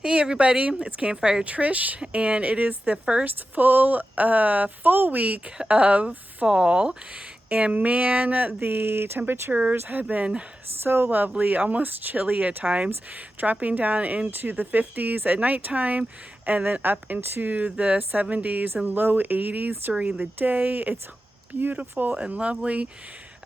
Hey everybody, it's Campfire Trish, and it is the first full week of fall. And man, the temperatures have been so lovely, almost chilly at times, dropping down into the 50s at nighttime and then up into the 70s and low 80s during the day. It's beautiful and lovely.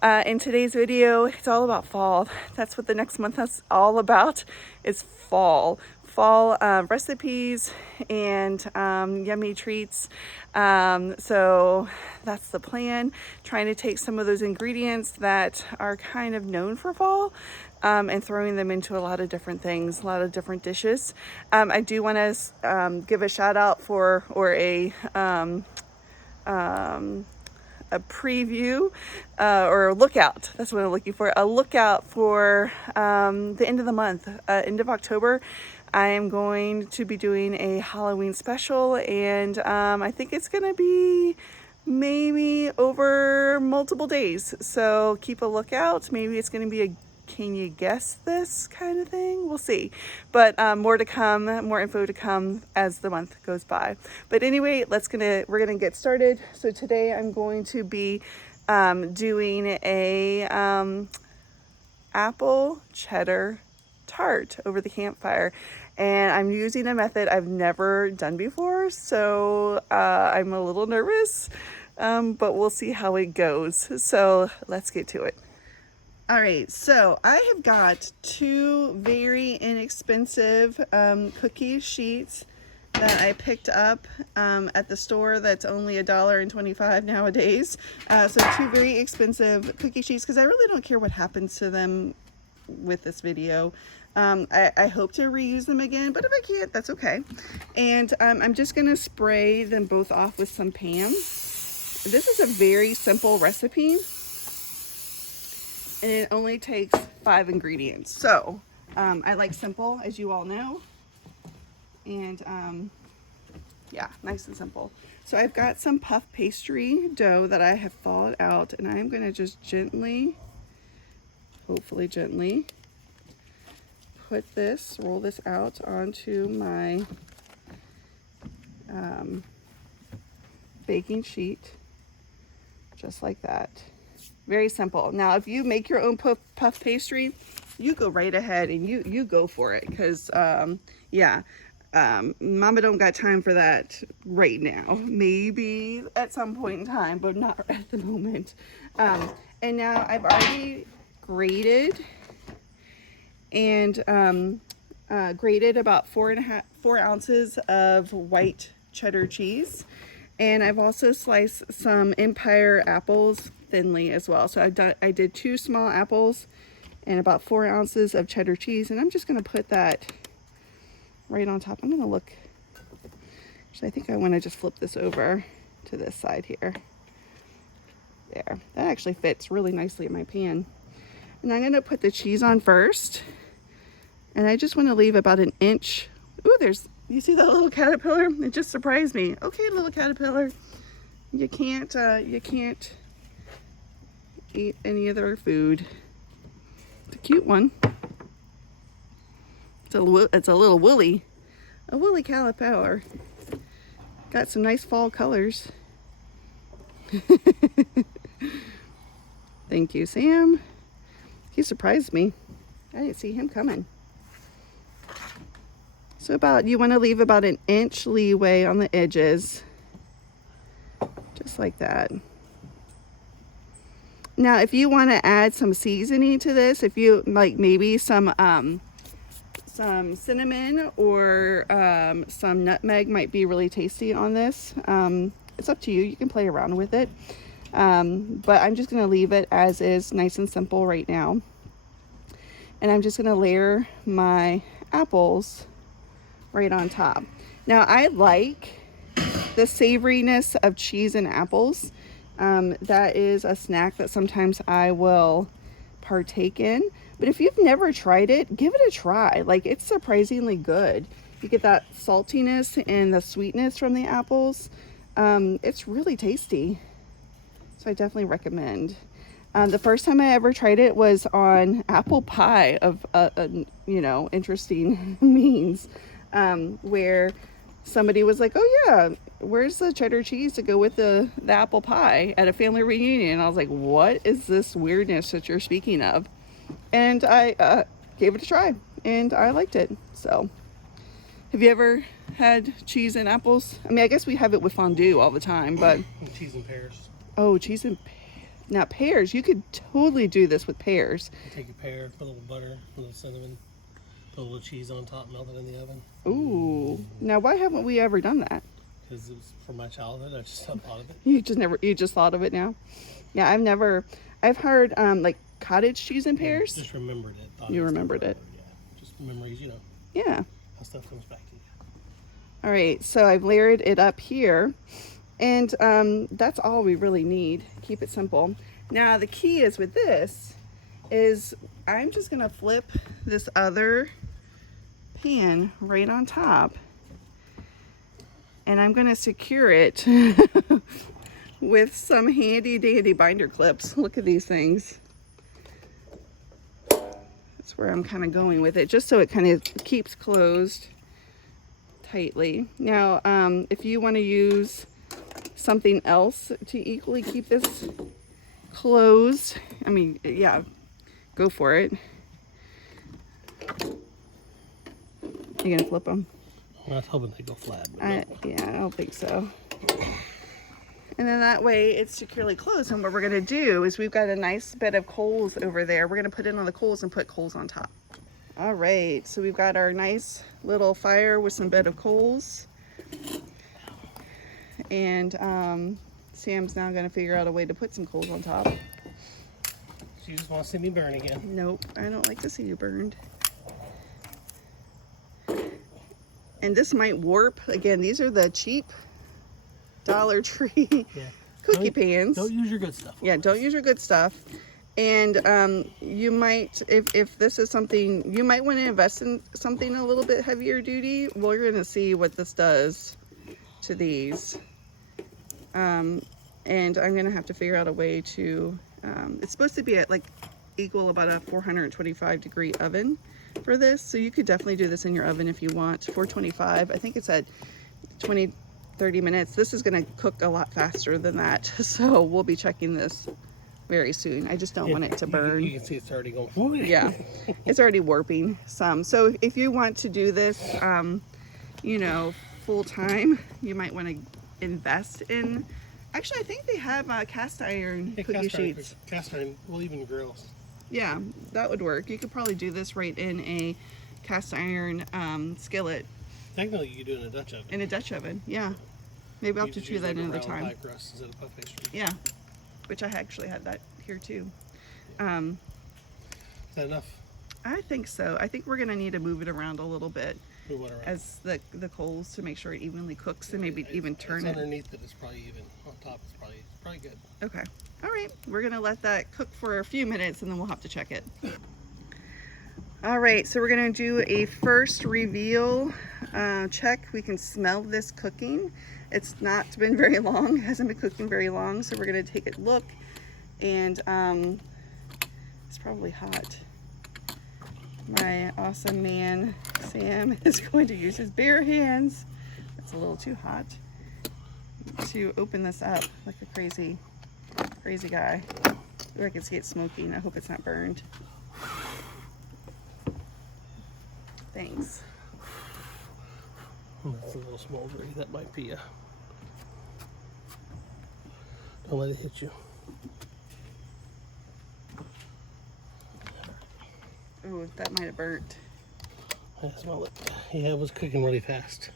In today's video, it's all about fall. That's what the next month is all about, is fall. Fall recipes and yummy treats. So that's the plan. Trying to take some of those ingredients that are kind of known for fall and throwing them into a lot of different things, a lot of different dishes. I do want to give a shout out for, or a preview or a lookout. That's what I'm looking for. A lookout for the end of the month, end of October. I am going to be doing a Halloween special, and I think it's going to be maybe over multiple days. So keep a lookout. Maybe it's going to be a can you guess this kind of thing? We'll see. But more to come, more info to come as the month goes by. But anyway, we're gonna get started. So today I'm going to be doing a apple cheddar tart over the campfire. And I'm using a method I've never done before, so I'm a little nervous, but we'll see how it goes. So let's get to it. All right, so I have got two very inexpensive cookie sheets that I picked up at the store. That's only $1.25 nowadays. So two very expensive cookie sheets, because I really don't care what happens to them with this video. I hope to reuse them again, but if I can't, that's okay. And I'm just gonna spray them both off with some Pam. This is a very simple recipe, and it only takes 5 ingredients. So I like simple, as you all know, and yeah, nice and simple. So I've got some puff pastry dough that I have thawed out, and I'm gonna just gently, hopefully gently, roll this out onto my baking sheet, just like that. Very simple. Now, if you make your own puff pastry, you go right ahead and you go for it, because Mama don't got time for that right now. Maybe at some point in time, but not at the moment. And now I've already grated and grated about 4 ounces of white cheddar cheese, and I've also sliced some Empire apples thinly as well. So I did 2 small apples and about 4 ounces of cheddar cheese, and I'm just going to put that right on top. I'm going to look, actually I think I want to just flip this over to this side here. There, that actually fits really nicely in my pan. And I'm going to put the cheese on first, and I just want to leave about 1 inch. Ooh, you see that little caterpillar? It just surprised me. Okay, little caterpillar, you can't eat any other food. It's a cute one. It's a little woolly caterpillar. Got some nice fall colors. Thank you, Sam. He surprised me. I didn't see him coming. So you want to leave about 1 inch leeway on the edges, just like that. Now, if you want to add some seasoning to this, if you like maybe some cinnamon or some nutmeg might be really tasty on this. It's up to you. You can play around with it. But I'm just going to leave it as is, nice and simple right now. And I'm just going to layer my apples right on top. Now, I like the savoriness of cheese and apples. That is a snack that sometimes I will partake in. But if you've never tried it, give it a try. Like, it's surprisingly good. You get that saltiness and the sweetness from the apples. It's really tasty. So I definitely recommend. The first time I ever tried it was on apple pie of, interesting means. where somebody was like, oh yeah, where's the cheddar cheese to go with the apple pie at a family reunion? And I was like, what is this weirdness that you're speaking of? And I gave it a try, and I liked it. So, have you ever had cheese and apples? I mean, I guess we have it with fondue all the time, but... Cheese and pears. Oh, cheese and... Now, pears. You could totally do this with pears. Take a pear, put a little butter, a little cinnamon, put a little cheese on top, melt it in the oven. Ooh. Now, why haven't we ever done that? Because it was from my childhood. I just thought of it. You just thought of it now? Yeah, I've heard, like, cottage cheese and pears. Just remembered it. You remembered it. Yeah. Just memories, you know. Yeah. How stuff comes back to you. All right, so I've layered it up here, and that's all we really need. Keep it simple. Now the key is with this is I'm just gonna flip this other pan right on top, and I'm gonna secure it with some handy dandy binder clips. Look at these things. That's where I'm kind of going with it, just so it kind of keeps closed tightly. Now, if you want to use something else to equally keep this closed, I mean, yeah, go for it. You gonna flip them? I was hoping they go flat. But yeah, I don't think so. And then that way it's securely closed. And what we're gonna do is we've got a nice bed of coals over there. We're gonna put it on the coals and put coals on top. All right, so we've got our nice little fire with some bed of coals. And Sam's now gonna figure out a way to put some coals on top. She just wants to see me burn again. Nope, I don't like to see you burned. And this might warp. Again, these are the cheap Dollar Tree cookie pans. Don't use your good stuff. Yeah, don't use your good stuff. And you might, if this is something, you might want to invest in something a little bit heavier duty. We're going to see what this does to these. And I'm going to have to figure out a way to, it's supposed to be at like equal about a 425 degree oven for this. So you could definitely do this in your oven if you want. 425, I think it's at 30 minutes. This is going to cook a lot faster than that. So we'll be checking this very soon. I just don't want it to burn. You can see it's already going. Yeah, it's already warping some. So if you want to do this, you know, full time, you might want to invest in. Actually, I think they have cast iron cookie sheets. Cast iron, well, even grills. Yeah, that would work. You could probably do this right in a cast iron skillet. Technically, you could do it in a Dutch oven. In a Dutch oven, yeah. Maybe I'll have to do that another time. Pie crust instead of puff pastry. Yeah, which I actually had that here too. Is that enough? I think so. I think we're gonna need to move it around a little bit as the coals to make sure it evenly cooks, and maybe even turn it. Underneath it, it's probably even. On top, it's probably good. Okay. All right. We're gonna let that cook for a few minutes, and then we'll have to check it. All right. So we're gonna do a first reveal check. We can smell this cooking. It's not been very long. It hasn't been cooking very long. So we're gonna take a look, and it's probably hot. My awesome man Sam is going to use his bare hands. It's a little too hot to open this up like a crazy guy. Ooh, I can see it smoking. I hope it's not burned. Thanks. That's a little smoldery. That might be a. Don't let it hit you. Ooh, that might have burnt. I smell it. Yeah, it was cooking really fast.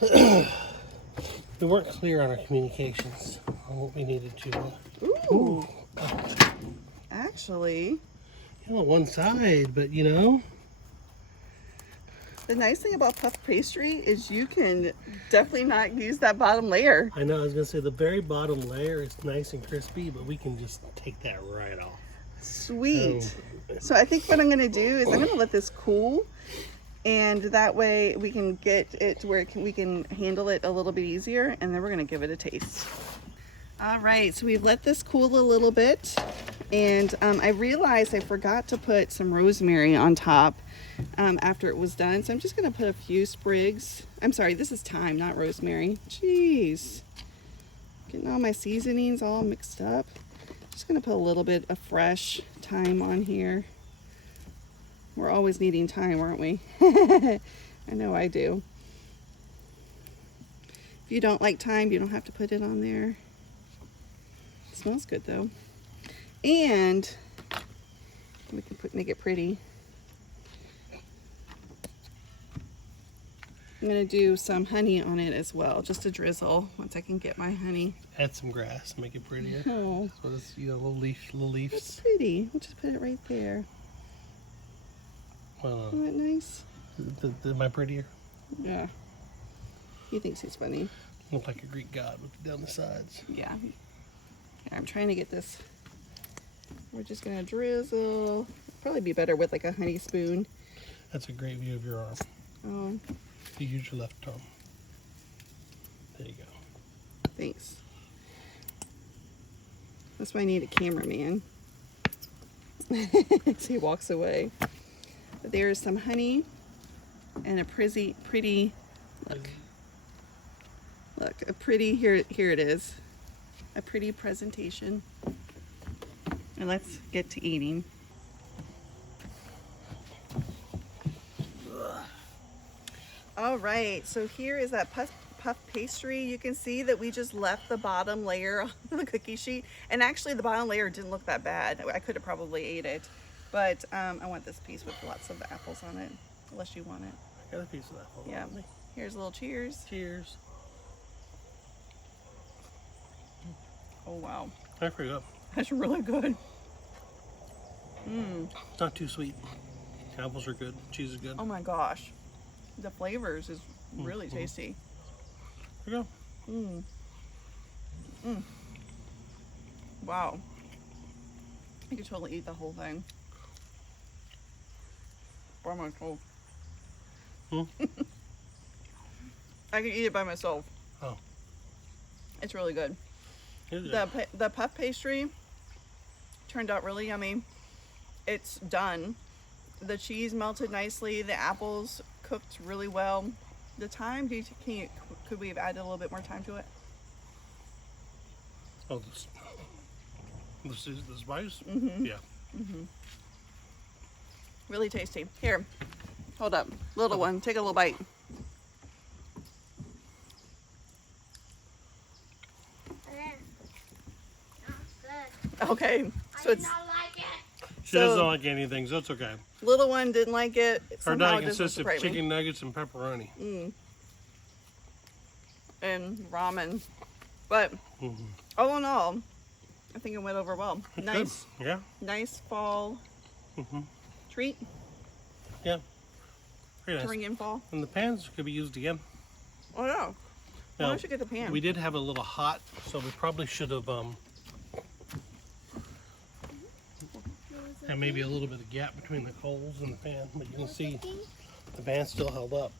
We weren't clear on our communications on what we needed to. Ooh. Actually, you know, one side, but you know. The nice thing about puff pastry is you can definitely not use that bottom layer. I know, I was gonna say the very bottom layer is nice and crispy, but we can just take that right off. Sweet. So I think what I'm gonna do is I'm gonna let this cool, and that way we can get it to where we can handle it a little bit easier, and then we're gonna give it a taste. All right, so we've let this cool a little bit, and I realized I forgot to put some rosemary on top. after it was done. So I'm just gonna put a few sprigs. I'm sorry, this is thyme, not rosemary. Jeez. Getting all my seasonings all mixed up. Just gonna put a little bit of fresh thyme on here. We're always needing thyme, aren't we? I know I do. If you don't like thyme, you don't have to put it on there. It smells good though. And we can make it pretty. I'm gonna do some honey on it as well, just a drizzle once I can get my honey. Add some grass, make it prettier. Oh, So it's, you know, little leaves. that's pretty. We'll just put it right there. Isn't that nice? Am I prettier? Yeah. He thinks he's funny. Look like a Greek god with down the sides. Yeah. Here, I'm trying to get this. We're just gonna drizzle. Probably be better with like a honey spoon. That's a great view of your arm. Oh, You use your left arm. There you go. thanks. That's why I need a cameraman. So he walks away. But there's some honey and a pretty, look, a pretty, here it is. A pretty presentation. And let's get to eating. All right, so here is that puff pastry. You can see that we just left the bottom layer on the cookie sheet. And actually the bottom layer didn't look that bad. I could have probably ate it. But I want this piece with lots of apples on it, unless you want it. I got a piece of that. Hold Yeah, on. here's a little cheers. Cheers. Oh wow, That's pretty good. that's really good. Mmm. It's not too sweet. Apples are good. Cheese is good. Oh my gosh, the flavors is really tasty. There you go. Mmm. Mmm. Wow. I could totally eat the whole thing. By myself. Hmm? I can eat it by myself. Oh. It's really good. Is it? The puff pastry turned out really yummy. It's done. The cheese melted nicely. The apples cooked really well. The thyme, could we have added a little bit more time to it? Oh, this is the spice? Mm-hmm. Yeah. Mm-hmm. Really tasty. Here, hold up. Little one, take a little bite. Okay. So it's She doesn't like anything, so it's okay. little one didn't like it. Her Somehow diet it doesn't consists of separate me. chicken nuggets and pepperoni. And ramen. But all in all, I think it went over well. It's Nice, good. Yeah. nice fall treat Yeah. Very nice. during in fall. And the pans could be used again. Oh no. Why Now, don't you get the pan? we did have a little hot, so we probably should have had maybe a little bit of gap between the coals and the pan, but you can see the pan still held up.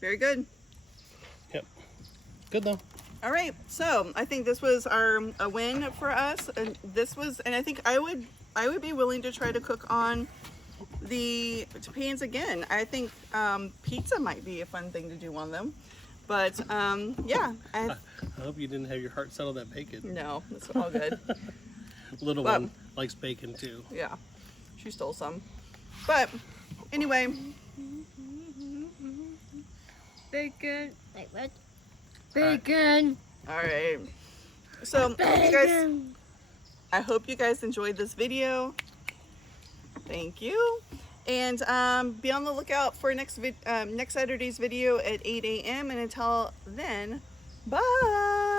Very good. Yep. Good though. All right, so I think this was a win for us, and I think I would be willing to try to cook on the pans again. I think pizza might be a fun thing to do on them, but yeah. I hope you didn't have your heart set on that bacon. No, it's all good. Little But- one likes bacon too. Yeah, she stole some, but anyway. Bacon. Wait, what? Bacon. All right. So you guys, I hope you guys enjoyed this video. Thank you. And be on the lookout for next Saturday's video at 8 a.m. And until then, bye.